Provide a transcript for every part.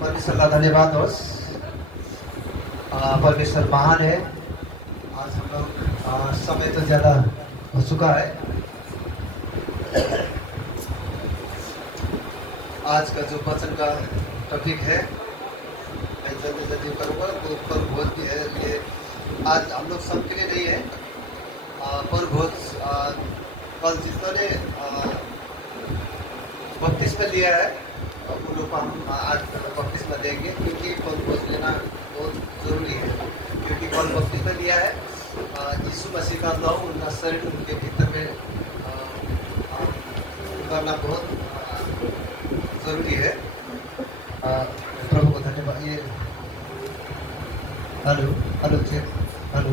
परमेश्वर का धन्यवाद दोस्त। परमेश्वर महान है। आज हम लोग समय तो ज़्यादा हो चुका है। आज का जो वचन का टॉपिक है मैं जल्दी जल्दी करूँगा, तो पर भोज भी है। ये आज हम लोग सबके लिए नहीं है, पर भोज कल जिसने बपतिस्मा लिया है उन लोग को हम आज बपतिस्मा देंगे, क्योंकि कल भोज लेना बहुत ज़रूरी है। क्योंकि कल बपतिस्मा लिया है, यीशु मसीह का लहू उनका शरीर उनके भीतर में उतारना बहुत ज़रूरी है। प्रभु को धन्यवाद। ये hello hello check, hello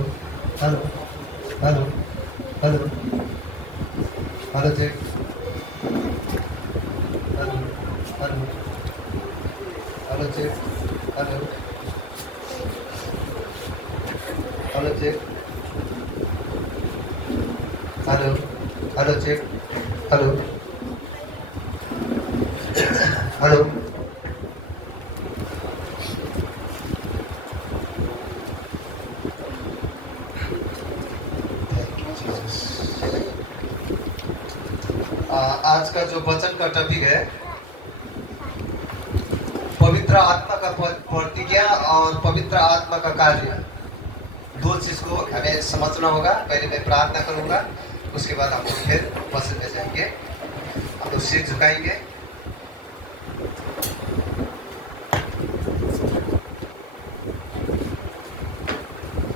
hello hello hello hello check, hello hello hello check, hello hello check, hello hello check, hello hello. आज का जो वचन का टॉपिक है पवित्र आत्मा का प्रतिज्ञा और पवित्र आत्मा का कार्य। दो चीज को हमें समझना होगा। पहले मैं प्रार्थना करूंगा, उसके बाद हम लोग फिर वचन में जाएंगे। हम लोग सिर झुकाएंगे।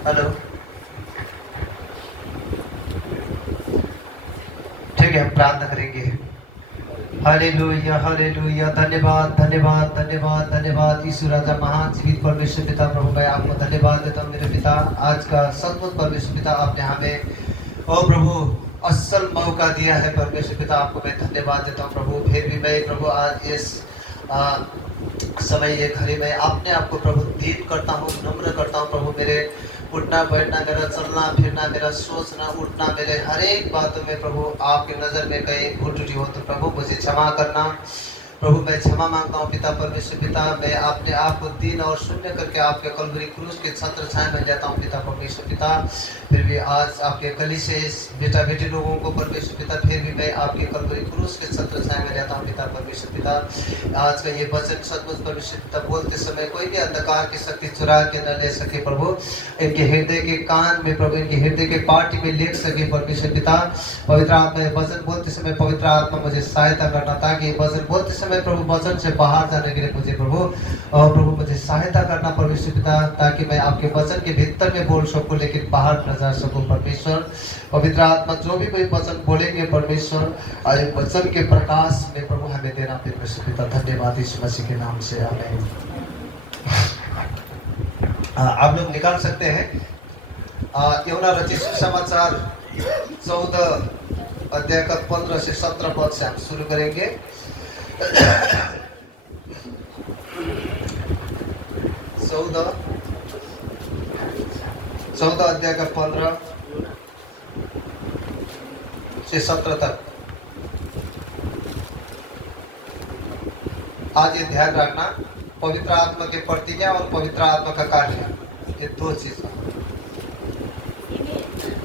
हेलो, ठीक है, हम प्रार्थना करेंगे। Hallelujah hallelujah. धन्यवाद धन्यवाद धन्यवाद धन्यवाद यीशु राजा, महान जीवित परमेश्वर पिता। प्रभु मैं आपको धन्यवाद देता हूँ मेरे पिता। आज का सचमुच परमेश्वर पिता आपने हमें ओ प्रभु असल मौका दिया है परमेश्वर पिता, आपको मैं धन्यवाद देता हूँ प्रभु। फिर भी मैं प्रभु आज इस समय ये घड़ी में अपने आप को प्रभु दीन करता हूँ, नम्र करता हूँ प्रभु। मेरे उठना बैठना, मेरा चलना फिरना, मेरा सोचना उठना, मेरे हर एक बातों में प्रभु आपके नज़र में कहीं भूल त्रुटि हो तो प्रभु मुझे क्षमा करना प्रभु। मैं क्षमा मांगता हूँ पिता परमेश्वर पिता। मैं अपने आप को दीन और शून्य करके आपके कलवरी क्रूस के छत्र छाया में जाता हूँ पिता परमेश्वर पिता। फिर भी आज आपके गली से बेटा बेटी लोगों को परमेश्वर पिता, फिर भी मैं आपके कलवरी क्रूस के छत्र छाया में जाता हूँ पिता परमेश्वर पिता। आज का ये वचन सचमुच परमेश्वर पिता बोलते समय कोई भी अंधकार की शक्ति चुरा के न ले सके प्रभु। इनके हृदय के कान में प्रभु, इनके हृदय के पार्टी में लेट सके परमेश्वर पिता। पवित्र आत्मा वचन बोलते समय पवित्र आत्मा मुझे सहायता करना, ताकि वचन बोलते समय प्रभु वचन से बाहर जाने के लिए मुझे प्रभु और प्रभु मुझे सहायता करना परमेश्वर पिता, ताकि मैं आपके वचन के भीतर में बोल सकूं लेकिन बाहर न जा सकूं परमेश्वर। पवित्र आत्मा जो भी कोई वचन बोलेंगे परमेश्वर, और वचन के प्रकाश में प्रभु हमें देना परमेश्वर पिता। धन्यवाद यीशु मसीह के नाम से, आमीन। आप लोग निकाल सकते हैं यूहन्ना रचित सुसमाचार 14 अध्याय का 15 से 17 पद से हम शुरू करेंगे। 14 अध्याय का 15 से 17 तक। आज ये ध्यान रखना, पवित्र आत्मा के प्रतिज्ञा और पवित्र आत्मा का कार्य, ये दो चीज।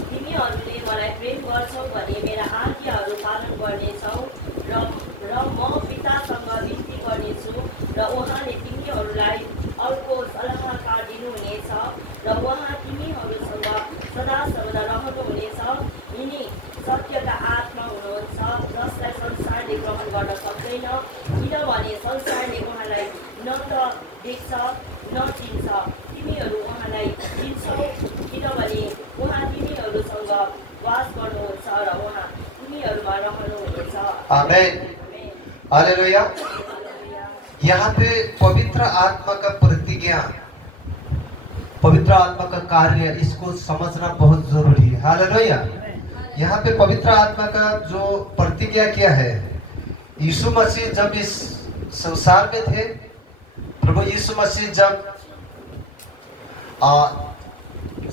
तिमीहरूले मलाई प्रेम गर्छौ भने मेरा आज्ञाहरू पालन गर्नेछौ र म पितासँग बिन्ती गर्नेछु र उहाँले तिमीहरूलाई अर्को सल्लाहकार दिनुहुनेछ र उहाँ तिमीहरूसँग सदा सर्वदा रहनुहुनेछ। यिनी सत्यका आत्मा हुनुहुन्छ, जसलाई संसारले ग्रहण गर्न सक्दैन, किनभने संसारले उहाँलाई न त देख्छ न चिन्छ। तिमीहरू उहाँलाई चिन्छौ, किनभने उहाँ तिमीहरूसँग वास गर्नुहुन्छ र उहाँ तिमीहरूमा रहनुहुनेछ। आमीन, हालेलुया। यहाँ पे पवित्र आत्मा का प्रतिज्ञा, पवित्र आत्मा का कार्य, इसको समझना बहुत जरूरी है। हालेलुया। यहाँ पे पवित्र आत्मा का जो प्रतिज्ञा किया है, यीशु मसीह जब इस संसार में थे, प्रभु यीशु मसीह जब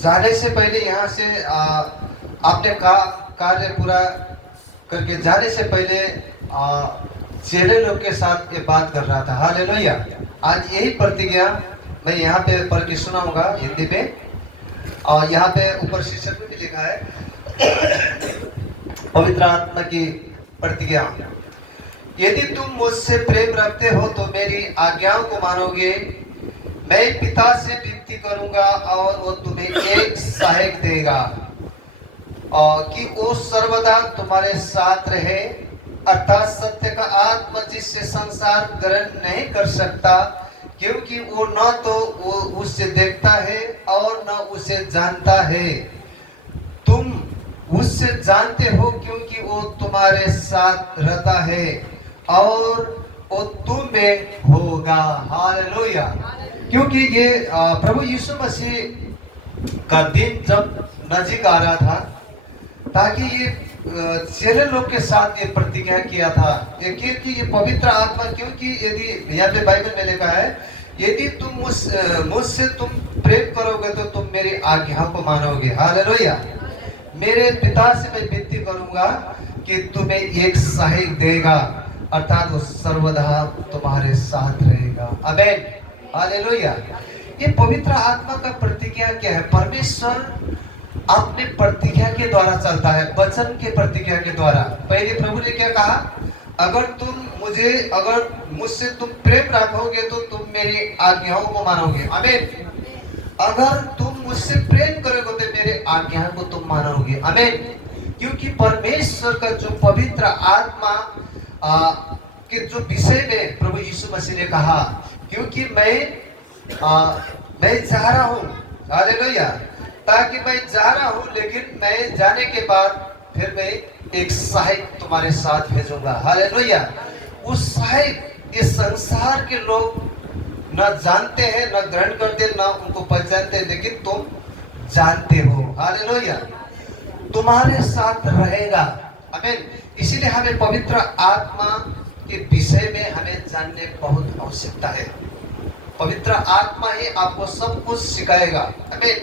जाने से पहले यहाँ से अपने कार्य पूरा करके जाने से पहले चेले लोग के साथ ये बात कर रहा था। हालेलुया। आज यही प्रतिज्ञा मैं यहाँ पे पढ़ के सुनाऊंगा हिंदी में, और यहाँ पे ऊपर शीर्षक में भी लिखा है पवित्र आत्मा की प्रतिज्ञा। यदि तुम मुझसे प्रेम रखते हो तो मेरी आज्ञाओं को मानोगे। मैं पिता से विनती करूंगा और वो तुम्हें एक सहायक देगा, और कि वो सर्वदा तुम्हारे साथ रहे, अर्थात सत्य का आत्मा जिससे संसार ग्रहण नहीं कर सकता, क्योंकि वो न तो वो उससे देखता है और न उसे जानता है। तुम उससे जानते हो क्योंकि वो तुम्हारे साथ रहता है और वो तुम में होगा। हालेलुया। क्योंकि ये प्रभु यीशु मसीह का दिन जब नजीक आ रहा था, ताकि ये चेले लोग के साथ ये प्रतिज्ञा किया था कि ये पवित्र आत्मा, क्योंकि यदि यहाँ पे बाइबल में लिखा है यदि तुम मुझसे तुम प्रेम करोगे तो तुम मेरी आज्ञा को मानोगे। हालेलुया। मेरे पिता से मैं विनती करूंगा कि तुम्हें एक सहायक देगा, अर्थात वो सर्वदा तुम्हारे साथ रहेगा। आमीन। हालेलुया। ये पवित्र आत्मा का प्रतिज्ञा क्या है? परमेश्वर अपने प्रतिज्ञा के द्वारा चलता है, वचन के प्रतिज्ञा के द्वारा। पहले प्रभु ने क्या कहा? अगर मुझसे तुम प्रेम रखोगे तो तुम मेरी आज्ञाओं को मानोगे। आमीन। अगर तुम मुझसे प्रेम करोगे तो मेरे आज्ञा को तुम मानोगे। आमीन। क्योंकि परमेश्वर का जो पवित्र आत्मा के जो विषय में प्रभु यीशु मसीह ने कहा, क्योंकि मैं जा रहा हूँ, हालेलुया, ताकि मैं जा रहा हूँ, लेकिन मैं जाने के बाद फिर मैं एक सहायक तुम्हारे साथ भेजूंगा। हालेलुया। उस सहायक ये संसार के लोग न जानते हैं, न ग्रहण करते, न उनको पहचानते, लेकिन तुम जानते हो। हालेलुया। तुम्हारे साथ रहेगा। आमीन। इसीलिए हमें पवित्र आत्मा के विषय में हमें जानने की बहुत आवश्यकता है। पवित्र आत्मा ही आपको सब कुछ सिखाएगा। आमीन।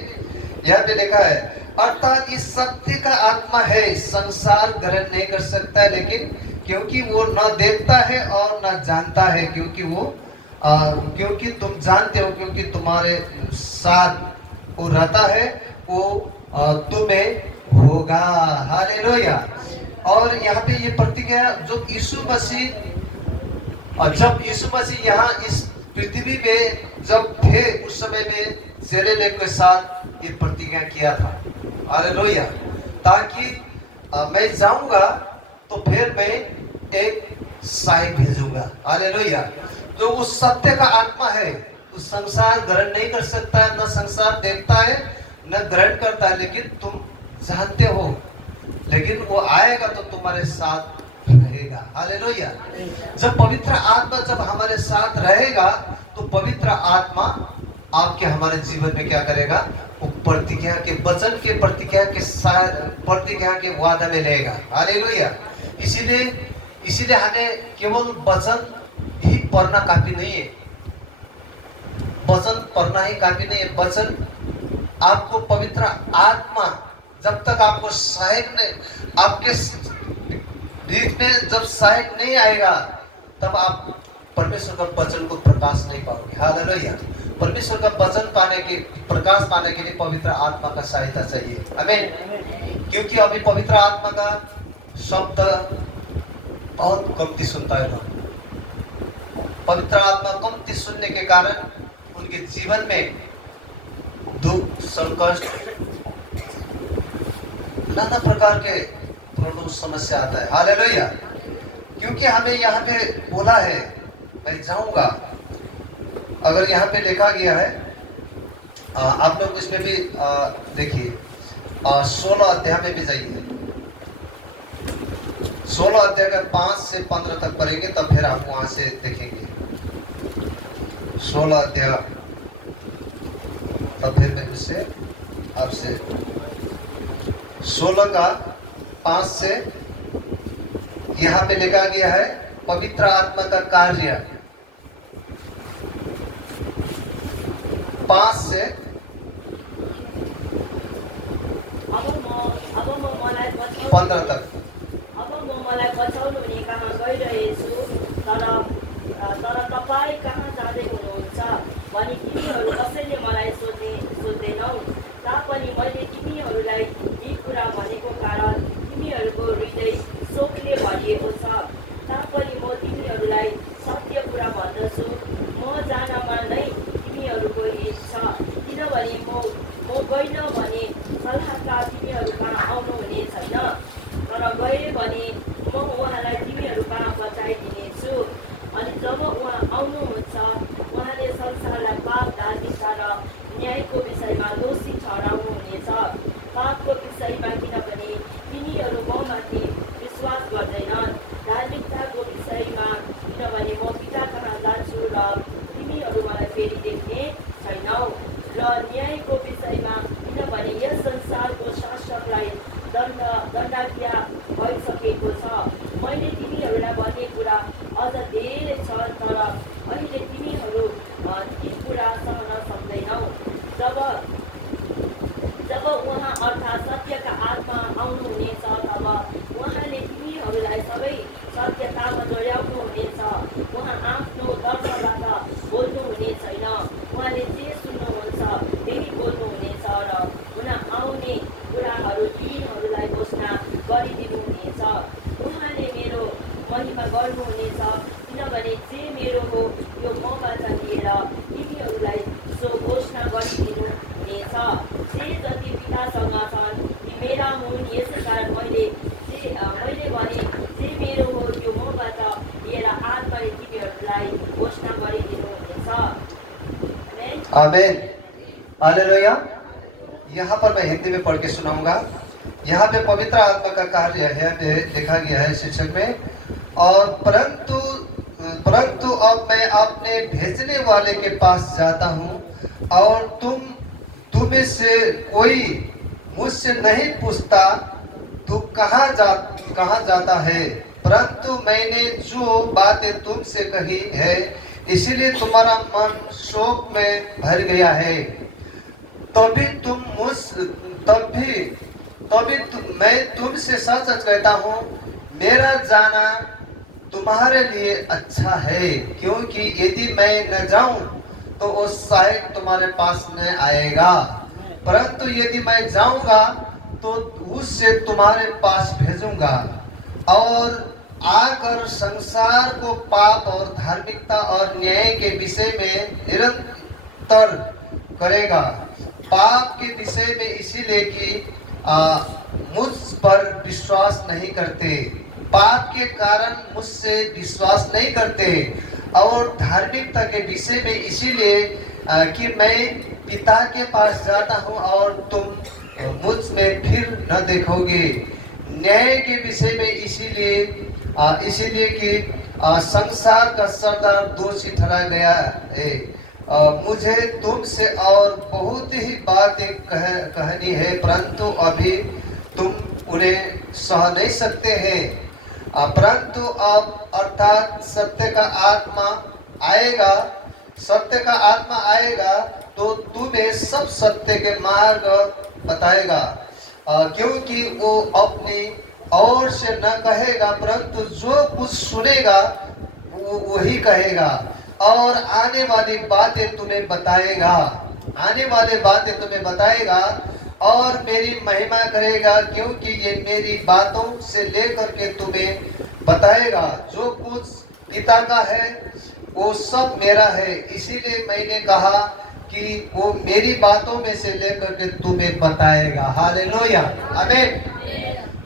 यहाँ पे लिखा है, अर्थात इस सत्य का आत्मा है, संसार ग्रहण नहीं कर सकता है, लेकिन क्योंकि वो न देखता है और न जानता है, क्योंकि तुम जानते हो, क्योंकि तुम्हारे साथ वो रहता है, वो तुम्हें होगा। हालेलुया। और यहाँ पे ये प्रतिज्ञा जो यीशु मसीह, और जब यीशु मसीह यहाँ इस पृथ्वी में जब थे, उस समय में चेले लोग के साथ ये प्रतिज्ञा किया था। हालेलुया। ताकि मैं जाऊंगा तो फिर मैं एक सहायक भेजूंगा। हालेलुया। जो उस सत्य का आत्मा है, उस संसार ग्रहण नहीं कर सकता है, न संसार देखता है न ग्रहण करता है, लेकिन तुम जानते हो, लेकिन वो आएगा तो तुम्हारे साथ रहेगा। हालेलुया। जब पवित्र आत्मा जब हमारे साथ रहेगा तो पवित्र आत्मा आपके हमारे जीवन में क्या करेगा? वो प्रतिज्ञा के वचन के प्रतिज्ञा के वादा में लेगा। हालेलुया। इसीलिए हमें केवल वचन ही पढ़ना काफी नहीं है। वचन पढ़ना ही काफी नहीं है। वचन आपको पवित्र आत्मा जब तक आपको सहायक नहीं, आपके बीच में जब सहायक नहीं आएगा, तब आप परमेश्वर का वचन को प्रकाश नहीं पाओगे। हालेलुया। परमेश्वर का वचन प्रकाश पाने के लिए पवित्र आत्मा का सहायता चाहिए। आमीन। क्योंकि अभी पवित्र आत्मा का शब्द बहुत कमती सुनता है लोग। पवित्र आत्मा कमती सुनने के कारण उनके जीवन में दुख, संकट, नाना प्रकार के प्रॉब्लम, समस्या आता है। हालेलुया। क्योंकि हमें यहाँ पे बोला है मैं जाऊंगा। अगर यहाँ पे लिखा गया है, आप लोग इसमें भी देखिए, 16 अध्याय में भी जाइए। 16 अध्याय का 5 से 15 तक पढ़ेंगे, तब फिर आप वहां से देखेंगे। 16 अध्याय, तब फिर मैं उससे आपसे 16 का 5 से यहाँ पे लिखा गया है पवित्र आत्मा का कार्य। 5 से अब म मलाई 15 तक। अब म मलाई बचाउनु हुने कहाँ गइरहेछु, तर तपाईँ कहाँ जाँदै हुनुहुन्छ? भनी तिमीहरू कसैले मलाई सोध्दैनौ। तापनि मैले तिमीहरूलाई यी कुरा भनेको कारण तिमीहरूको हृदय शोकले भरिएको छ। तापनि म तिमीहरूलाई सत्य कुरा भन्दछु, म जानमा नै तिमीहरूको हित छ। किनभने म गइन भने सल्लाहकार तिमीहरू कहाँ आउनुहुने छैन, तर गए भने म उहाँलाई तिमीहरू कहाँ बचाइदिनेछु। अनि जब उहाँ आउनुहुन्छ, उहाँले संसारलाई पाप, धार्मिकता र न्यायको विषयमा दोषी ठहराउनुहुनेछ। पापको विषयमा किनभने तिनीहरू ममाथि विश्वास गर्दैनन्, धार्मिकताको विषयमा किनभने म पिता कहाँ जान्छु र तिमीहरू मलाई फेरि देख्ने छैनौ, र न्यायको विषयमा किनभने यस संसारको शासकलाई दण्डाज्ञा भइसकेको छ। मैले तिमीहरूलाई भन्ने कुरा अझ धेरै छ, तर अहिले तिमीहरू ती कुरा सहन सक्दैनौ। जब उहाँ अर्थात् सत्यका आत्मा आउनुहुनेछ, तब उहाँले तिमीहरूलाई सबै सत्यतामा डोर्याउनुहुनेछ। उहाँ आफ्नो तर्फबाट बोल्नुहुने छैन, उहाँले जे सुन्नुहुन्छ त्यही बोल्नुहुनेछ, र उहाँ आउने कुराहरू तिमीहरूलाई घोषणा गरिदिनुहुनेछ। उहाँले मेरो महिमा गर्नुहुनेछ, किनभने जे मेरो हो यो मबाट लिएर तिमीहरूलाई सो घोषणा गरिदिनुहुनेछ। जे जति पितासँग छन् ती मेरा हुन्, यसै कारण मैले भने जे मेरो हो यो मबाट लिएर आत्माले तिमीहरूलाई घोषणा गरिदिनुहुनेछ। आमेन, हालेलुया। यहाँ पर मैं हिंदी में पढ़ के सुनाऊंगा। यहाँ पे पवित्र आत्मा का कार्य है लिखा गया है शीर्षक में। और परंतु अब मैं अपने भेजने वाले के पास जाता हूँ, और तुम्हें से कोई मुझसे नहीं पूछता तू कहाँ जाता है, परंतु मैंने जो बातें तुमसे कही है इसीलिए तुम्हारा मन शोक में भर गया है। मैं तुमसे सच कहता हूँ, मेरा जाना तुम्हारे लिए अच्छा है, क्योंकि यदि मैं न जाऊं तो वो सहायक तुम्हारे पास न आएगा, परंतु यदि मैं जाऊंगा तो उससे तुम्हारे पास भेजूंगा। और आकर संसार को पाप और धार्मिकता और न्याय के विषय में निरंतर करेगा। पाप के विषय में इसीलिए कि मुझ पर विश्वास नहीं करते, पाप के कारण मुझसे विश्वास नहीं करते, और धार्मिकता के विषय में इसीलिए कि मैं पिता के पास जाता हूँ और तुम मुझ में फिर न देखोगे। न्याय के विषय में इसीलिए कि संसार का सरदार दोषी ठहरा गया है। मुझे तुमसे और बहुत ही बातें कहनी है, परंतु अभी तुम उन्हें सह नहीं सकते हैं। परंतु अब अर्थात सत्य का आत्मा आएगा तो तुम्हें सब सत्य के मार्ग बताएगा, क्योंकि वो अपनी ओर से न कहेगा, परंतु जो कुछ सुनेगा वो वही कहेगा, और आने वाली बातें तुम्हें बताएगा और मेरी महिमा करेगा, क्योंकि ये मेरी बातों से लेकर के तुम्हें बताएगा। जो कुछ पिता का है वो सब मेरा है, इसीलिए मैंने कहा कि वो मेरी बातों में से लेकर के तुम्हें बताएगा। हालेलुया, आमीन।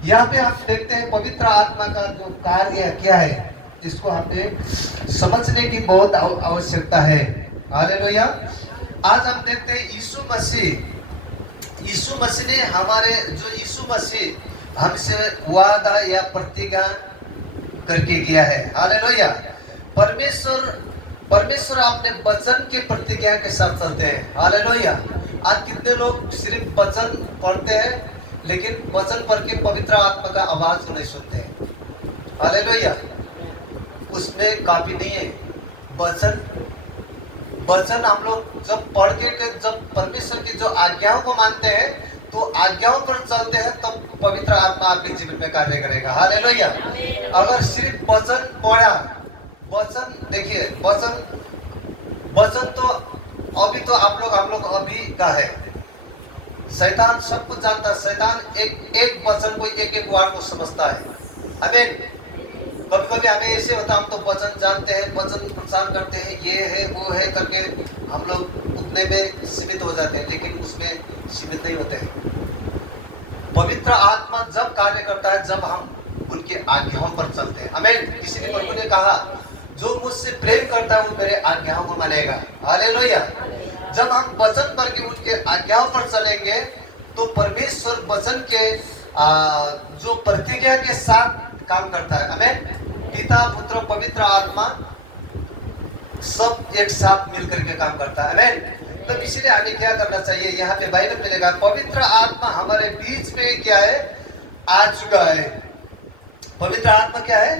यहाँ पे हम देखते हैं पवित्र आत्मा का जो कार्य क्या है, जिसको हमें समझने की बहुत आवश्यकता है। हालेलुया। आज हम देखते हैं यीशु मसीह ने यीशु मसीह हमसे वादा या प्रतिज्ञा करके किया है। हालेलुया। परमेश्वर अपने वचन के प्रतिज्ञा के साथ चलते हैं। हालेलुया। आज कितने लोग सिर्फ वचन पढ़ते हैं लेकिन वचन पढ़ के पवित्र आत्मा का आवाज को नहीं सुनते हैं। हालेलुया। उसमें काफी नहीं है वचन हम लोग जब पढ़ के जब परमेश्वर की जो आज्ञाओं को मानते हैं तो आज्ञाओं पर चलते हैं, तब तो पवित्र आत्मा आपके जीवन में कार्य करेगा। हालेलुया। अगर सिर्फ वचन पढ़ा, वचन देखिए, वचन तो अभी तो हम लोग अभी का है। शैतान सब कुछ जानता है। शैतान एक वचन को एक वार को समझता है। आमीन। कभी कभी हमें ऐसे होता, हम तो वचन जानते हैं, वचन प्रचार करते हैं, ये है वो है करके हम लोग उतने में सीमित हो जाते हैं, लेकिन उसमें सीमित नहीं होते हैं। पवित्र आत्मा जब कार्य करता है जब हम उनके आज्ञाओं पर चलते हैं। आमीन। इसीलिए प्रभु ने कहा, जो मुझसे प्रेम करता है वो मेरे आज्ञाओं को मानेगा। हालेलुया। जब हम वचन पर के उनके आज्ञाओं पर चलेंगे तो परमेश्वर वचन के जो प्रतिज्ञा के साथ काम करता है। आमीन। पिता, पुत्र, पवित्र आत्मा सब एक साथ मिलकर के काम करता है। आमीन। तो इसलिए हमें क्या करना चाहिए, यहाँ पे बाइबल मिलेगा, पवित्र आत्मा हमारे बीच में क्या है, आ चुका है। पवित्र आत्मा क्या है,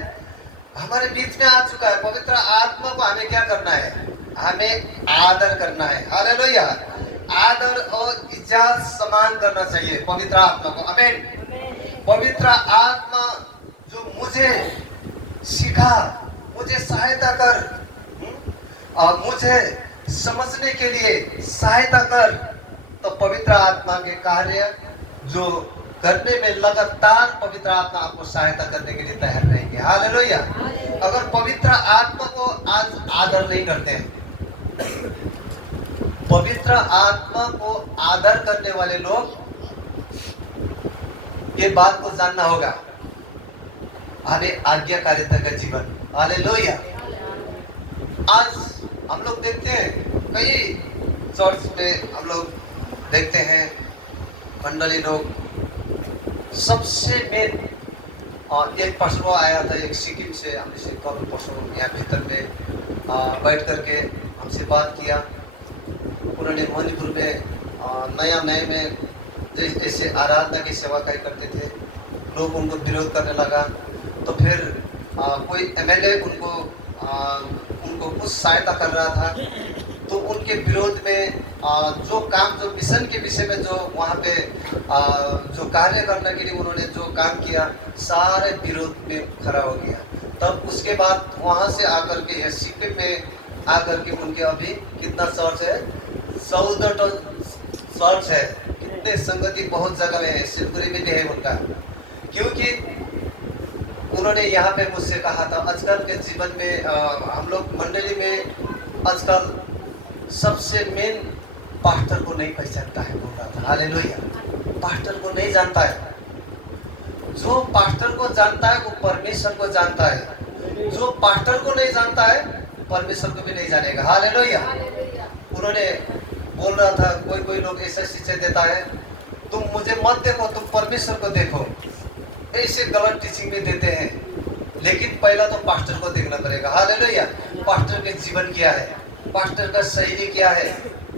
हमारे बीच में आ चुका है। पवित्र आत्मा को हमें क्या करना है, हमें आदर करना है। हालेलुया। आदर और इज्जत सम्मान करना चाहिए पवित्र आत्मा को। आमीन। पवित्र आत्मा जो मुझे सिखा, मुझे सहायता कर, और मुझे समझने के लिए सहायता कर, तो पवित्र आत्मा के कार्य जो करने में लगातार पवित्र आत्मा आपको सहायता करने के लिए तैयार रहेंगे। हालेलुया। अगर पवित्र आत्मा को आज आदर नहीं करते हैं, पवित्र आत्मा को आदर करने वाले लोग, ये बात को जानना होगा, हमें आज्ञाकारिता का जीवन। हालेलुया। आज हम लोग देखते हैं कई चर्च में, हम लोग देखते हैं मंडली लोग सबसे मेन, और एक पास्टर आया था एक सिक्किम से, हमसे कल परसों यहाँ भीतर में बैठ करके हमसे बात किया। उन्होंने मणिपुर में नए में जैसे आराधना की सेवा करते थे, लोग उनको विरोध करने लगा, तो फिर कोई एमएलए उनको कुछ सहायता कर रहा था, तो उनके विरोध में जो काम, जो मिशन के विषय में जो वहाँ पे जो कार्य करने के लिए उन्होंने जो काम किया, सारे विरोध में खड़ा हो गया। तब उसके बाद वहाँ से आकर के सिक्किम में आकर के उनके अभी कितना चर्च है, 14 चर्च है, कितने संगति बहुत जगह में है, सिलगुड़ी में भी है उनका। क्योंकि उन्होंने यहाँ पे मुझसे कहा था, आजकल के जीवन में हम लोग मंडली में आजकल सबसे मेन पास्टर को नहीं पहचानता है, बोल रहा था। हालेलुया। पास्टर को नहीं जानता है। जो पास्टर को जानता है वो परमेश्वर को जानता है, जो पास्टर को नहीं जानता है परमेश्वर को भी नहीं जानेगा। हालेलुया। उन्होंने बोल रहा था, कोई लोग ऐसा शिक्षा देता है, तुम मुझे मत देखो, तुम परमेश्वर को देखो, ऐसे गलत टीचिंग में देते हैं। लेकिन पहला तो पास्टर को देखना पड़ेगा। हालेलुया। पास्टर के जीवन क्या है, पास्टर का शैली क्या है,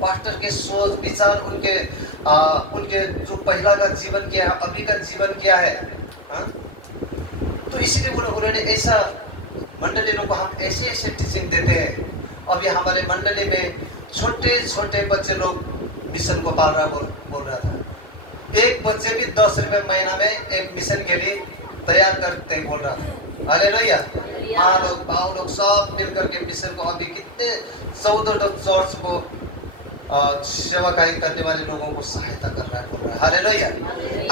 पास्टर के सोच विचार, उनके जो पहला का जीवन क्या है, अभी का जीवन क्या है। तो इसीलिए उन्होंने ऐसा मंडली लोग को हम ऐसे टीचिंग देते हैं। अभी हमारे मंडली में छोटे छोटे बच्चे लोग मिशन को पाल रहा बोल रहा था। एक बच्चे भी 10 रुपए महीना में एक मिशन के लिए तैयार करते बोल रहा था। हालेलुया। माँ लोग, भाव लोग सब मिलकर के मिशन को अभी कितने 14 चर्च को सेवाकाई करने वाले लोगों को सहायता कर रहा है, बोल रहा है। हालेलुया।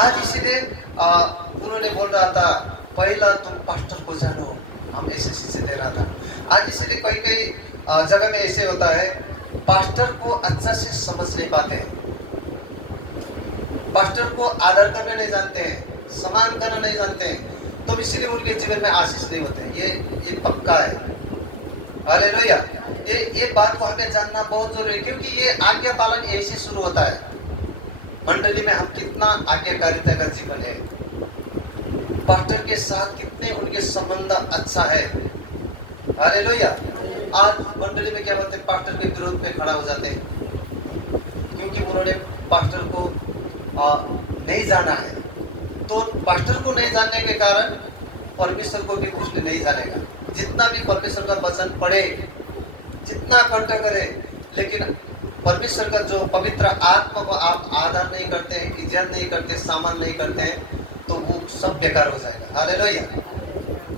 आज इसीलिए उन्होंने बोल रहा था, पहला तुम पास्टर को जानो, हम ऐसे शिक्षा दे रहा था। आज इसीलिए कई जगह में ऐसे होता है, पास्टर को अच्छा से समझ नहीं पाते हैं, पास्टर को आदर करना नहीं जानते हैं, सम्मान करना नहीं जानते हैं, तो इसीलिए उनके जीवन में आशीष नहीं होते हैं। ये पक्का है। हालेलुया। ये बात को हमें जानना बहुत जरूरी है, क्योंकि ये आज्ञा पालन यही से शुरू होता है। मंडली में हम कितना आज्ञाकारिता का जीवन है, पास्टर के साथ कितने उनके संबंध अच्छा है। हालेलुया। आज मंडली में क्या बोलते हैं, पास्टर के विरोध में खड़ा हो जाते हैं, क्योंकि उन्होंने पास्टर को नहीं जाना है। तो पास्टर को नहीं जानने के कारण परमेश्वर को भी कुछ नहीं जानेगा। जितना भी परमेश्वर का वचन पढ़े, जितना कंठ करे, लेकिन परमेश्वर का जो पवित्र आत्मा को आप आदर नहीं करते हैं, इज्जत नहीं करते, सम्मान नहीं करते हैं, तो वो सब बेकार हो जाएगा। हालेलुया।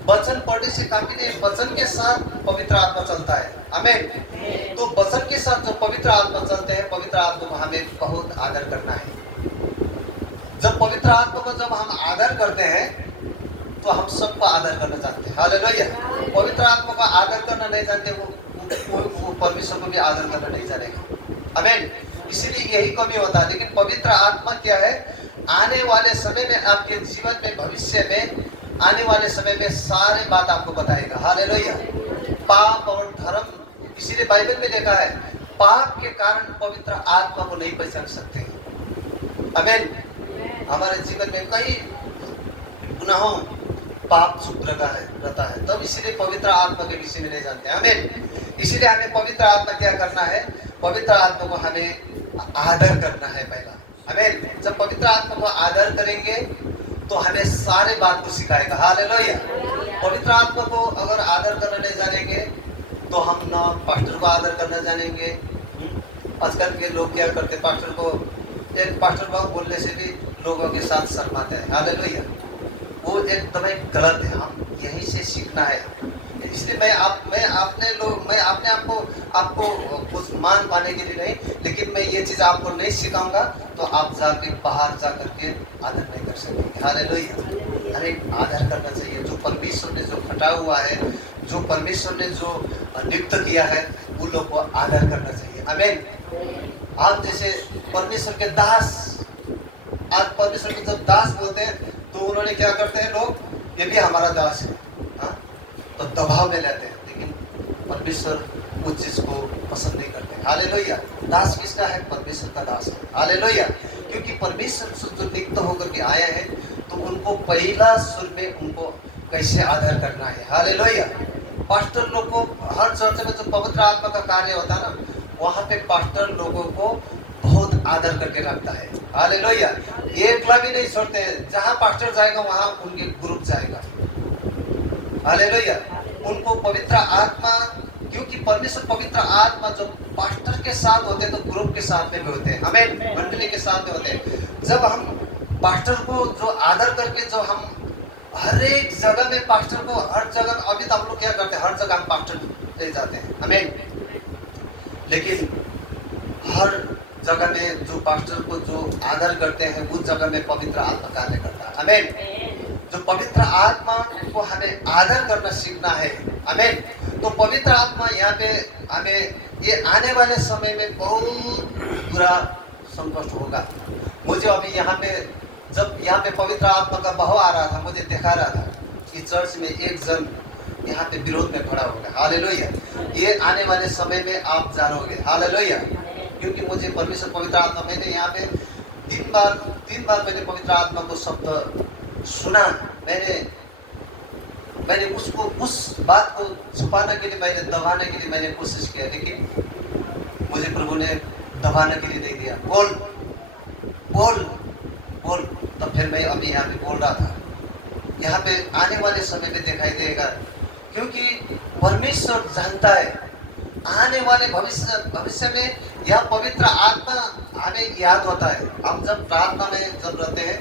वचन पढ़ने से काफी नहीं, वचन के साथ पवित्र आत्मा चलता है। आमीन। तो वचन के साथ जो पवित्र आत्मा चलते हैं, पवित्र आत्मा को हमें बहुत आदर करना है। जब पवित्र आत्मा को जब हम आदर करते हैं तो हम सबको आदर करना चाहते हैं। हालेलुया। पवित्र आत्मा को आदर करना नहीं जानते वो परमेश्वर को भी आदर करना नहीं जानेगा। आमीन। इसीलिए यही कमी होता है। लेकिन पवित्र आत्मा क्या है? आने वाले समय में, आपके जीवन में, भविष्य में, आने वाले समय में सारे बात आपको बताएगा। हालेलुया। पाप और धर्म, इसीलिए बाइबल में लिखा है पाप के कारण पवित्र आत्मा को नहीं पहचान सकते। आमीन। हमारे जीवन में कई गुनाहों पाप छुप रहता है, तब इसीलिए पवित्र आत्मा के विषय में नहीं जानते। आमीन। इसीलिए हमें पवित्र आत्मा क्या करना है? पवित्र आत्मा को हमें आदर करना है पहला। आमीन। जब पवित्र आत्मा को आदर करेंगे तो हमें सारे बात को सिखाएगा। हालेलुया। पवित्र आत्मा को अगर आदर करना नहीं जानेंगे तो हम ना पास्टर को आदर करना जानेंगे। आजकल के लोग क्या करते, पास्टर को एक पास्टर को बोलने से भी लोगों के साथ शर्माते हैं। हालेलुया। वो एकदम गलत है। हम यहीं से सीखना है। इसलिए मैं अपने आपको कुछ मान पाने के लिए नहीं, लेकिन मैं ये चीज आपको नहीं सिखाऊंगा तो आप जाके बाहर जा करके आदर नहीं कर सकेंगे। हालेलुया। अरे आदर करना चाहिए। जो परमेश्वर ने जो खटा हुआ है, जो परमेश्वर ने जो नियुक्त किया है, उन लोग को आदर करना चाहिए। आमीन। आप जैसे परमेश्वर के दास, आज परमेश्वर के जब दास बोलते हैं तो उन्होंने क्या करते हैं लोग, ये भी हमारा दास है, हाँ? तो दबाव में लेते हैं। लेकिन परमेश्वर उस चीज को पसंद नहीं करते। हालेलुया। दास किसका है? परमेश्वर का दास है। हालेलुया। क्योंकि परमेश्वर जो नियुक्त होकर के आया है तो उनको पहला सुर में उनको कैसे आदर करना है। हालेलुया। पास्टर लोग को हर चर्च में जो पवित्र आत्मा का कार्य होता है ना, वहाँ पे पास्टर लोगों को बहुत आदर करके रखता है। हालेलुया। एकला भी नहीं छोड़ते। जहाँ पास्टर जाएगा वहाँ उनके ग्रुप जाएगा। हालेलुया। उनको पवित्र आत्मा, क्योंकि परमेश्वर पवित्र आत्मा जो पास्टर के साथ होते हैं तो ग्रुप के साथ में भी होते हैं। हमें मंडली के साथ में होते हैं। जब हम पास्टर को जो आदर करके, जो हम हर एक जगह में पास्टर को, हर जगह, अभी तो हम लोग क्या करते हैं, हर जगह हम पास्टर ले जाते हैं। हमें लेकिन हर जगह में जो पास्टर को जो आदर करते हैं उस जगह में पवित्र आत्मा कार्य करता है। आमीन। जो पवित्र आत्मा को हमें आदर करना सीखना है। आमीन। तो पवित्र आत्मा यहाँ पे हमें ये आने वाले समय में बहुत बुरा संकट होगा। मुझे अभी यहाँ पे, जब यहाँ पे पवित्र आत्मा का बहाव आ रहा था, मुझे दिखा रहा था कि चर्च में एक जन यहाँ पे विरोध में खड़ा हो गया। हालेलुया। ये आने वाले समय में आप जानोगे। हालेलुया। क्योंकि मुझे परमेश्वर पवित्र आत्मा, मैंने यहाँ पे तीन बार मैंने पवित्र आत्मा को शब्द सुना। मैंने उसको, उस बात को छुपाने के लिए, मैंने दबाने के लिए मैंने कोशिश किया, लेकिन मुझे प्रभु ने दबाने के लिए नहीं दिया। बोल बोल बोल। तब फिर मैं अभी यहाँ पे बोल रहा था। यहाँ पे आने वाले समय में दिखाई देगा, क्योंकि परमेश्वर जानता है आने वाले भविष्य में यह पवित्र आत्मा हमें याद होता है। हम जब प्रार्थना में जब रहते हैं,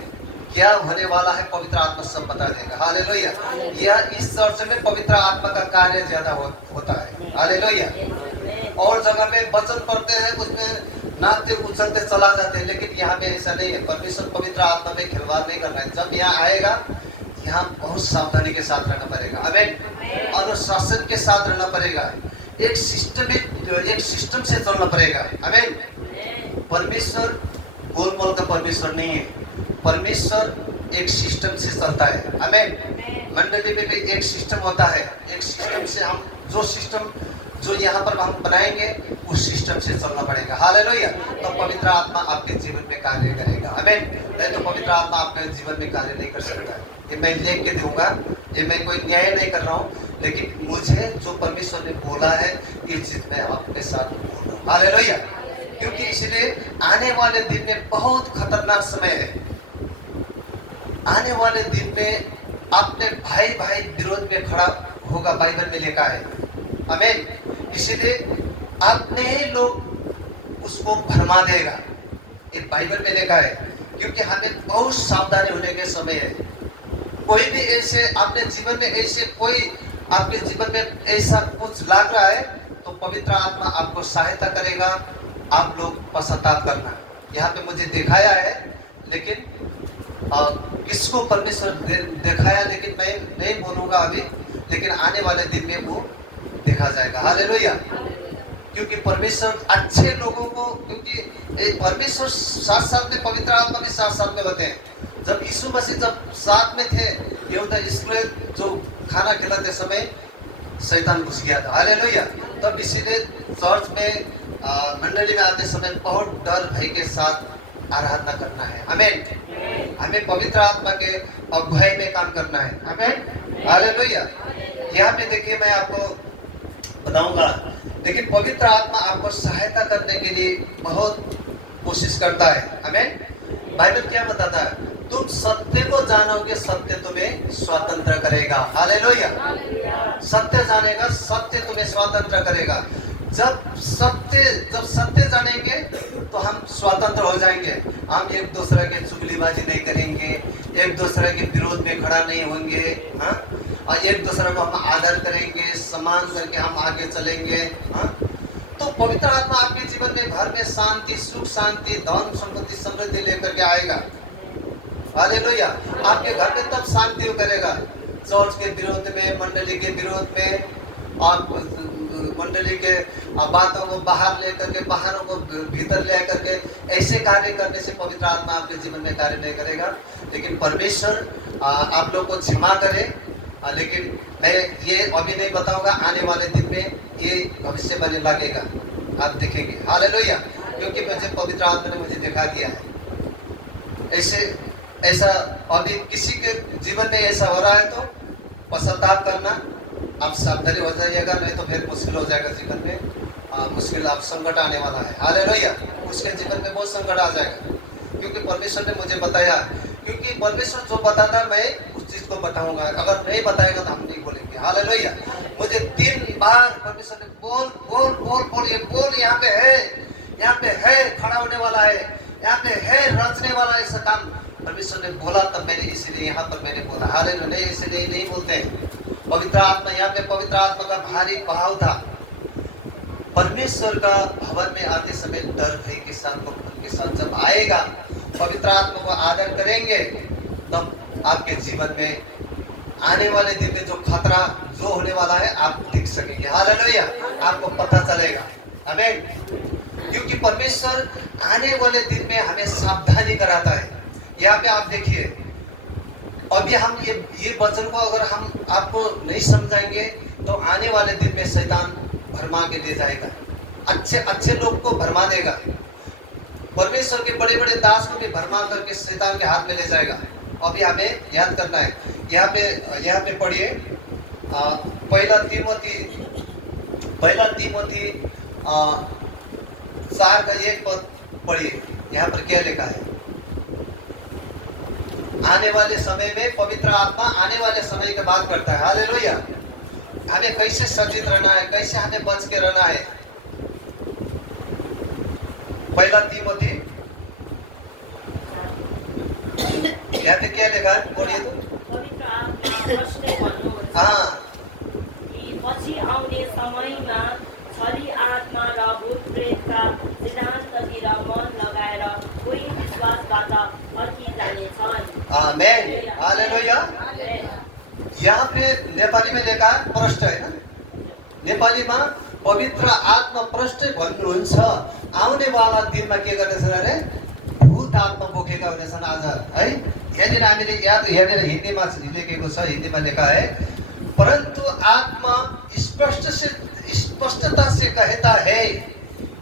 क्या होने वाला है पवित्र आत्मा सब बता देगा। हालेलुया। यह इस चर्च में पवित्र आत्मा का कार्य ज्यादा होता है। हालेलुया। और जगह में वचन पढ़ते हैं, उसमें नाचते उछलते चला जाते हैं, लेकिन यहाँ पे ऐसा नहीं है। परमेश्वर पवित्र आत्मा में खिलवाड़ नहीं करना है। जब यहाँ आएगा, यहाँ बहुत सावधानी के साथ रहना पड़ेगा। आमीन। अनुशासन के साथ रहना पड़ेगा। एक सिस्टम से चलना पड़ेगा। आमीन। परमेश्वर गोलमोल का परमेश्वर नहीं है। परमेश्वर एक सिस्टम से चलता है। आमीन। मंडली में भी एक सिस्टम होता है। एक सिस्टम से हम जो यहाँ पर हम बनाएंगे, उस सिस्टम से चलना पड़ेगा। हालेलुया। तो पवित्र आत्मा आपके जीवन में कार्य करेगा। आमीन। नहीं तो पवित्र आत्मा आपके जीवन में कार्य नहीं कर सकता। ये मैं लिख के दूंगा, ये मैं कोई न्याय नहीं कर रहा हूँ, लेकिन मुझे जो परमेश्वर ने बोला है ये चीज मैं आपके साथ बोल रहा हूँ। हालेलुया। क्योंकि इसलिए आने वाले दिन में बहुत खतरनाक समय है। आने वाले दिन में अपने भाई विरोध में खड़ा होगा, बाइबल में लिखा है। आमीन। इसीलिए अपने ही लोग उसको भरमा देगा, ये बाइबल में लिखा है। क्योंकि हमें बहुत सावधानी होने के समय है। कोई भी ऐसे अपने जीवन में, ऐसे कोई आपके जीवन में ऐसा कुछ लग रहा है तो पवित्र आत्मा आपको सहायता करेगा आप लोग पश्चाताप करना। यहाँ पे मुझे दिखाया है, लेकिन किसको परमेश्वर दिखाया, लेकिन मैं नहीं बोलूंगा अभी, लेकिन आने वाले दिन में वो देखा जाएगा। हालेलुया। क्योंकि परमेश्वर अच्छे लोगों को, क्योंकि परमेश्वर साथ साथ में, पवित्र आत्मा भी साथ साथ में होते हैं। जब यीशु मसीह जब साथ में थे, यहूदा इस्राएल जो खाना खिलाते समय शैतान घुस गया था। हालेलुया। तब इसीलिए चर्च में मंडली में आते समय बहुत डर भय के साथ आराधना करना है। आमीन। हमें पवित्र आत्मा के अगुवाई में काम करना है। आमीन। हालेलुया। यहाँ पे देखिए, मैं आपको बताऊंगा, लेकिन पवित्र आत्मा आपको सहायता करने के लिए बहुत कोशिश करता है। आमीन। बाइबल क्या बताता है? तुम सत्य को जानोगे, सत्य तुम्हें स्वतंत्र करेगा। हालेलुया। सत्य जानेगा, सत्य तुम्हें स्वतंत्र करेगा। जब सत्य जानेंगे तो हम स्वतंत्र हो जाएंगे। हम एक दूसरे के चुगलीबाजी नहीं करेंगे, एक दूसरे के विरोध में खड़ा नहीं होंगे, हाँ? और एक दूसरे को हम आदर करेंगे, सम्मान करके हम आगे चलेंगे, हाँ? तो पवित्र आत्मा आपके जीवन में, घर में शांति, सुख शांति, धन संपत्ति समृद्धि लेकर के आएगा। हालेलुया। आपके घर में तब शांति करेगा। चर्च के विरोध में, मंडली के विरोध में, और मंडली के बातों को बाहर लेकर के, बाहरों को भीतर ले करके ऐसे कार्य करने से पवित्र आत्मा आपके जीवन में कार्य नहीं करेगा। लेकिन परमेश्वर आप लोग को क्षमा करे। लेकिन मैं ये अभी नहीं बताऊंगा, आने वाले दिन में ये भविष्य में लगेगा, आप देखेंगे। हालेलुया। क्योंकि मुझे पवित्र आत्मा ने मुझे दिखा दिया है। ऐसा अभी किसी के जीवन में ऐसा हो रहा है तो पश्चाताप करना, आप सावधानी हो जाइएगा, नहीं तो फिर मुश्किल हो जाएगा जीवन में। मुश्किल, आप संकट आने वाला है। हालेलुया। उसके जीवन में बहुत संकट आ जाएगा, क्योंकि परमेश्वर ने मुझे बताया। क्योंकि परमेश्वर जो बताता है, मैं उस चीज को बताऊंगा। अगर नहीं बताएगा तो हम नहीं बोलेंगे। हालेलुया। मुझे 3 बार परमेश्वर ने बोल बोल बोल बोल, ये बोल यहाँ पे है, यहाँ पे है, खड़ा होने वाला है, यहाँ पे है, रचने वाला ऐसा काम परमेश्वर ने बोला। तब मैंने इसीलिए यहाँ पर मैंने बोला। हालेलुया। नहीं, इसलिए नहीं बोलते हैं। पवित्र आत्मा, यहाँ पे पवित्र आत्मा का भारी बहाव था। परमेश्वर का भवन में आते समय डर भय के साथ, भक्ति के साथ जब आएगा, पवित्र आत्मा को आदर करेंगे, तब आपके जीवन में आने वाले दिन में जो खतरा जो होने वाला है आप देख सकेंगे। हालेलुया। आपको पता चलेगा। आमीन। क्योंकि परमेश्वर आने वाले दिन में हमें सावधानी कराता है। यहाँ पे आप देखिए, अभी हम ये वचन को अगर हम आपको नहीं समझाएंगे तो आने वाले दिन में शैतान भरमा के ले जाएगा, अच्छे लोग को भरमा देगा। परमेश्वर के बड़े बड़े दास को भी भरमा करके शैतान के हाथ में ले जाएगा। अभी हमें याद करना है। यहाँ पे पढ़िए, पहला तीमोथी 4:1 पढ़िए। यहाँ पर क्या लिखा है? आने वाले समय में पवित्र आत्मा आने वाले समय की बात करता है। हालेलुया। हमें कैसे सचेत रहना है, कैसे हमें बच के रहना है। पहला तीमोथी, यहाँ पे क्या लिखा है? बोलिए तो। पवित्र आत्मा प्रश्न भन्नुहुन्छ कि पछि आउने समयमा छली आत्मा र भूत प्रेतका सिद्धान्ततिर मन लगाएर कोही विश्वासबाट फर्किजानेछन्। आमेन। हालेलुया। यहाँ पे नेपाली में लेखा प्रष्ट है ना, नेपाली में पवित्र आत्मा प्रष्ट भन्नुहुन्छ। आउने वाला दिनमा के गर्नेछन् अरे? भूत आत्मा बोकेका हुनेछन् आज है। यहाँनिर हामीले याद, यहाँनिर हिन्दीमा लेखेको छ, हिन्दीमा लेखा है, परंतु आत्मा स्पष्टता से कहता है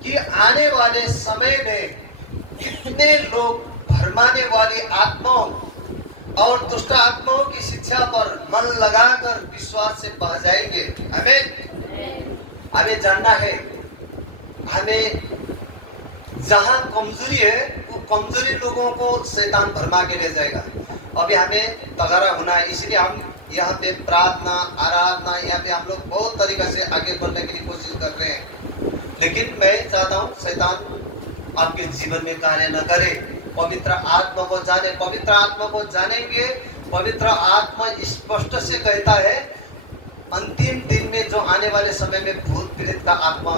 कि आने वाले समय में कितने लोग भरमाने वाली आत्माओं और दुष्ट आत्माओं की शिक्षा पर मन लगाकर विश्वास से बह जाएंगे। हमें जानना है, हमें जहां कमजोरी है वो कमजोरी लोगों को शैतान भरमा के ले जाएगा। अभी हमें तगड़ा होना है, इसलिए हम यहाँ पे प्रार्थना, आराधना, यहाँ पे हम लोग बहुत तरीके से आगे बढ़ने के लिए कोशिश कर रहे हैं। लेकिन मैं चाहता हूँ शैतान आपके जीवन में कार्य न करे। पवित्र आत्मा को जाने, पवित्र आत्मा को जानेंगे। पवित्र आत्मा स्पष्ट से कहता है अंतिम दिन में, जो आने वाले समय में भूत पीड़ित का आत्मा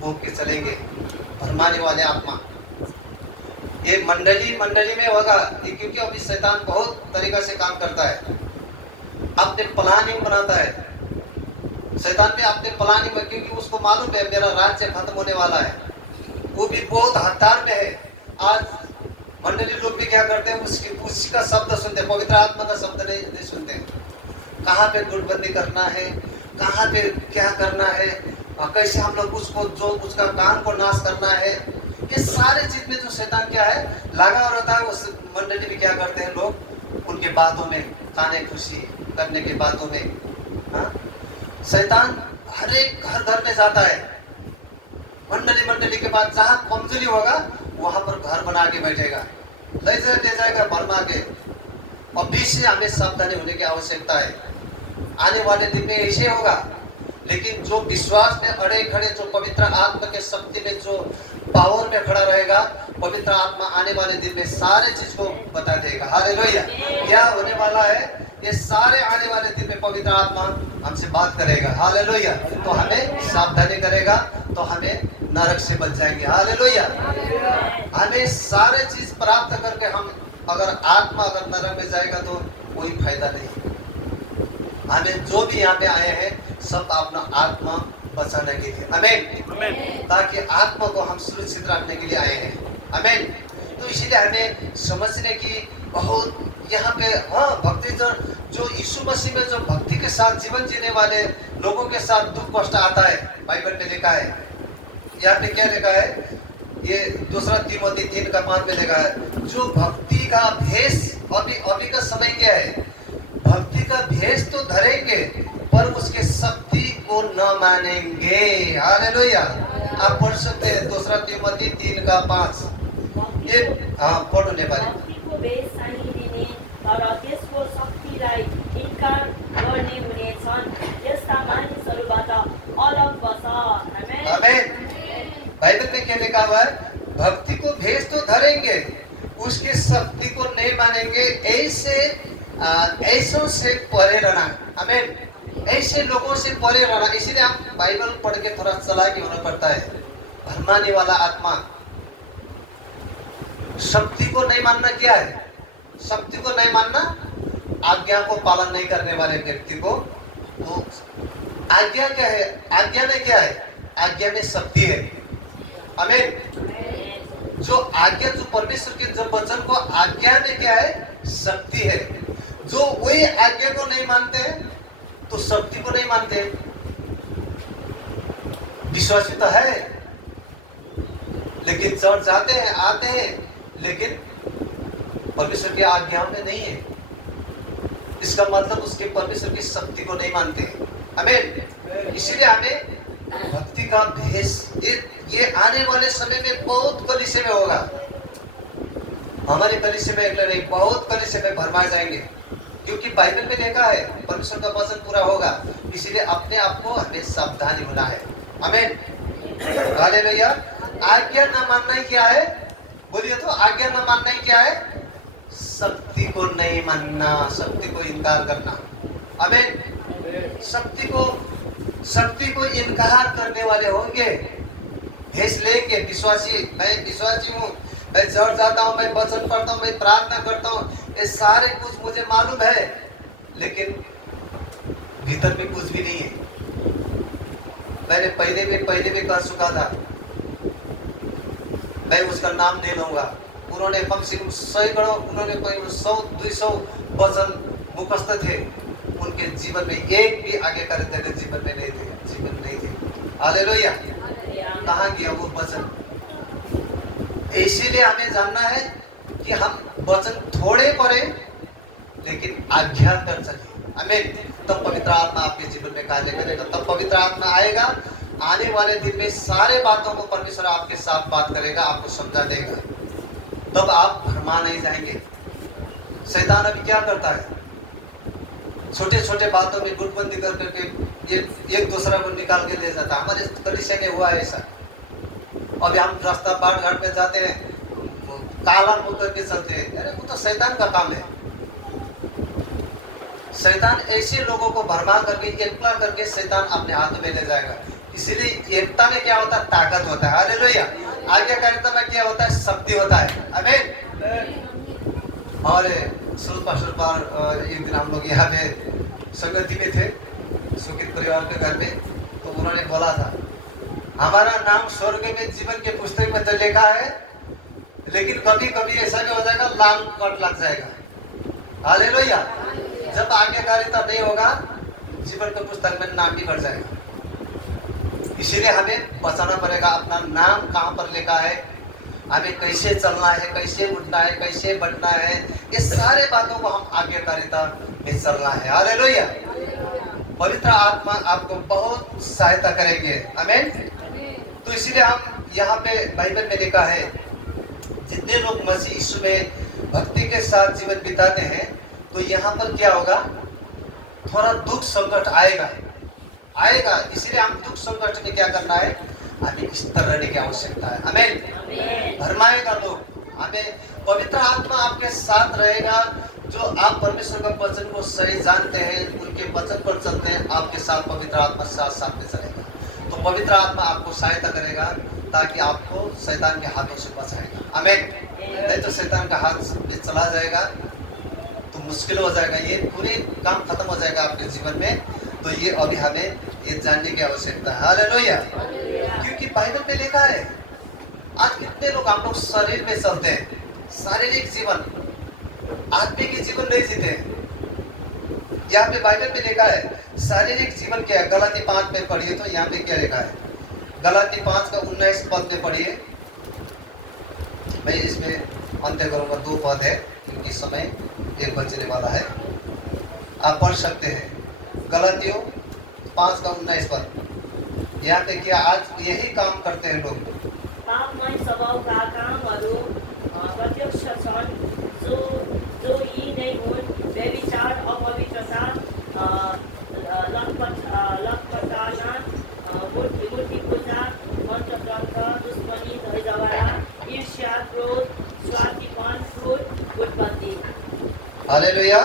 भोग के चलेंगे, भरमाने वाले आत्मा। ये मंडली में होगा ये, क्योंकि अभी शैतान बहुत तरीका से काम करता है, अपने प्लानिंग बनाता है। शैतान भी अपने प्लानिंग में, क्योंकि उसको मालूम है मेरा राज्य खत्म होने वाला है, वो भी बहुत हतार में है। आज मंडली लोग भी क्या करते हैं, उसका शब्द सुनते हैं, पवित्र आत्मा का शब्द नहीं सुनते। कहाँ पे गुटबंदी करना है, कहाँ पे क्या करना है, कैसे हम लोग उसको जो उसका काम को नाश करना है, ये सारे चीज में जो शैतान क्या है लगा रहता है। उस मंडली में क्या करते हैं लोग, उनके बातों में खाने खुशी करने के बातों में शैतान हर एक घर में जाता है। मंडली के बाद जहाँ कमजोरी होगा वहां पर घर बना के बैठेगा, ले जाएगा भरमा के। और बीच से हमें सावधानी होने की आवश्यकता है। आने वाले दिन में ऐसे होगा, लेकिन जो विश्वास में अड़े खड़े, जो पवित्र आत्मा के शक्ति में, जो पावर में खड़ा रहेगा, पवित्र आत्मा आने वाले दिन में सारे चीज को बता देगा। हालेलुया। क्या होने वाला है, ये सारे आने वाले दिन में पवित्र आत्मा हमसे बात करेगा। हालेलुया। तो हमें सावधानी करेगा, तो हमें नरक से बच जाएंगे। हालेलुया। हमें सारे चीज प्राप्त करके हम अगर आत्मा अगर नरक में जाएगा तो कोई फायदा नहीं। हमें जो भी यहाँ पे आए हैं सब अपना आत्मा बचाने के लिए, आमीन, ताकि आत्मा को हम सुरक्षित रखने के लिए आए हैं, आमीन। तो इसीलिए हमें समझने की बहुत यहाँ पे भक्ति जो यीशु मसीह में जो भक्ति के साथ जीवन जीने वाले लोगों के साथ दुख कष्ट आता है, बाइबल में लिखा है। यहाँ पे क्या लिखा है, ये 2 तीमोथी 3:5 में लिखा है, जो भक्ति का भेष, अभी का समय क्या है, भक्ति का भेष तो धरेंगे पर उसके शक्ति को न मानेंगे। हालेलुया। आप पढ़ सकते हैं 2 तीमोथी 3:5। ये पढ़ो नेपाली। भक्ति को भेष चाहिदिने तर त्यसको शक्तिलाई इन्कार गर्ने हुनेछन्, यस्ता मानिसहरूबाट अलग बस। आमीन। बाइबल में क्या लिखा हुआ है, भक्ति को भेष तो धरेंगे, उसकी शक्ति को नहीं मानेंगे। ऐसों से परे रहना, आमीन, ऐसे लोगों से परे रहना। इसीलिए हम बाइबल पढ़ के थोड़ा चालाकी होना पड़ता है। भरमाने वाला आत्मा, शक्ति को नहीं मानना क्या है, शक्ति को नहीं मानना, आज्ञा को पालन नहीं करने वाले व्यक्ति को वो आज्ञा क्या है, आज्ञा में क्या है, आज्ञा में शक्ति है, आमीन। जो आज्ञा, जो परमेश्वर के जब वचन को आज्ञा में क्या है, शक्ति है। जो वही आज्ञा को नहीं मानते हैं तो शक्ति को नहीं मानते। विश्वासी तो है लेकिन चर्च जाते हैं, आते हैं, लेकिन परमेश्वर की आज्ञाओं में नहीं है। इसका मतलब उसके परमेश्वर की शक्ति को नहीं मानते, आमीन। इसीलिए हमें भक्ति का भेष, ये आने वाले समय में बहुत कलीसिया में होगा। हमारे कलीसिया में अगले नहीं, बहुत कलीसिया में भरमाए जाएंगे, क्योंकि बाइबल में लिखा है परमेश्वर का वचन पूरा होगा। इसीलिए अपने आप को हमें सावधानी होना है, आमीन। हालेलुया। आज्ञा न मानना ही क्या है, बोलिए तो, आज्ञा न मानना ही क्या है, शक्ति को नहीं मानना, शक्ति को इनकार करना, आमीन। शक्ति को इनकार करने वाले होंगे, भेष लेंगे। विश्वासी, मैं विश्वासी हूँ, मैं चर्च जाता हूँ, मैं वचन पढ़ता हूँ, मैं प्रार्थना करता हूँ, ये सारे कुछ मुझे मालूम है, लेकिन भीतर में कुछ भी नहीं है। मैंने पहले भी कर चुका था, मैं उसका नाम नहीं लूंगा। उन्होंने कम से कम 100 उन्होंने 100-200 वचन मुखस्त थे, उनके जीवन में एक भी आगे करते थे, जीवन में नहीं थे। हालेलुया। कहाँ गया वो वचन? इसीलिए हमें जानना है कि हम वचन थोड़े पढ़े लेकिन आज्ञा कर सके, आमीन। तब पवित्र आत्मा आपके जीवन में कार्य करेगा, तब पवित्र आत्मा आएगा। आने वाले दिन में सारे बातों को परमेश्वर आपके साथ बात करेगा, आपको समझा देगा, तब आप भरमा नहीं जाएंगे। शैतान अभी क्या करता है, छोटे छोटे बातों में गुटबंदी कर करके ये एक दूसरा को निकाल के ले जाता है। हमारे कलीसिया में हुआ है ऐसा। अभी हम रास्ता बाट घाट पे जाते हैं, काला मुंह करके चलते हैं, अरे वो तो शैतान का काम है। शैतान ऐसे लोगों को भरमा करके, एकला करके शैतान अपने हाथ में ले जाएगा। इसीलिए एकता में क्या होता है? ताकत होता है। हालेलुया। आज्ञाकारिता में क्या होता है? शक्ति होता है। आमीन। और स्वरूप एक दिन हम लोग यहाँ पे संगति में थे, सुखित परिवार के घर में, तो उन्होंने बोला था हमारा नाम स्वर्ग में जीवन के पुस्तक में तो लिखा है, लेकिन कभी कभी ऐसा भी हो जाएगा लाल कट लग जाएगा। हालेलुया। जब आज्ञाकारिता नहीं होगा जीवन के पुस्तक में नाम भी बढ़ जाएगा। इसीलिए हमें बचाना पड़ेगा अपना नाम कहाँ पर लिखा है, हमें कैसे चलना है, कैसे उठना है, कैसे बढ़ना है, ये सारे बातों को हम आज्ञाकारिता में चलना है। हालेलुया। पवित्र आत्मा आपको बहुत सहायता करेंगे। आमीन। तो इसीलिए हम यहाँ पे बाइबल में लिखा है जितने लोग मसीह यीशु में भक्ति के साथ जीवन बिताते हैं तो यहाँ पर क्या होगा? थोड़ा दुख संकट आएगा। इसलिए हम दुख संकट में क्या करना है? हमें इस तरह रहने की आवश्यकता है। आमीन। भरमाएगा लोग, हमें पवित्र आत्मा आपके साथ रहेगा। जो आप परमेश्वर का वचन को सही जानते हैं, उनके वचन पर चलते हैं, आपके साथ पवित्र आत्मा साथ में चलेगा। तो पवित्र आत्मा आपको सहायता करेगा ताकि आपको शैतान के हाथों से बचाएगा। आमीन। नहीं तो शैतान का हाथ में चला जाएगा तो मुश्किल हो जाएगा, ये पूरे काम खत्म हो जाएगा आपके जीवन में। तो ये अभी हमें ये जानने की आवश्यकता है। हालेलुया। क्योंकि बाइबल में लिखा है आज कितने लोग हम लोग शरीर में चलते हैं, शारीरिक जीवन, आत्मिक जीवन नहीं जीते। यहाँ पे बाइबल में लिखा है शारीरिक जीवन क्या है? गलाती 5 में पढ़िए तो यहाँ पे क्या लिखा है? गलाती 5 का 19 पद में पढ़िए। मैं इसमें अंत्य करूंगा, 2 पद है क्योंकि समय 1 बजने वाला है। आप पढ़ सकते हैं गलातियों 5 का 19 पद। यहाँ पे क्या आज यही काम करते हैं लोग? पापमय स्वभावका कामहरू प्रत्यक्ष छन्, जो यी नै हुन् व्यभिचार, अपवित्रता, लटपटाना, मूर्ति पूजा, मन्त्रतन्त्र, दुश्मनी, झैझगडा, ईर्ष्या, क्रोध, स्वार्थीपन, क्रोध, उत्पत्ति। हालेलुया।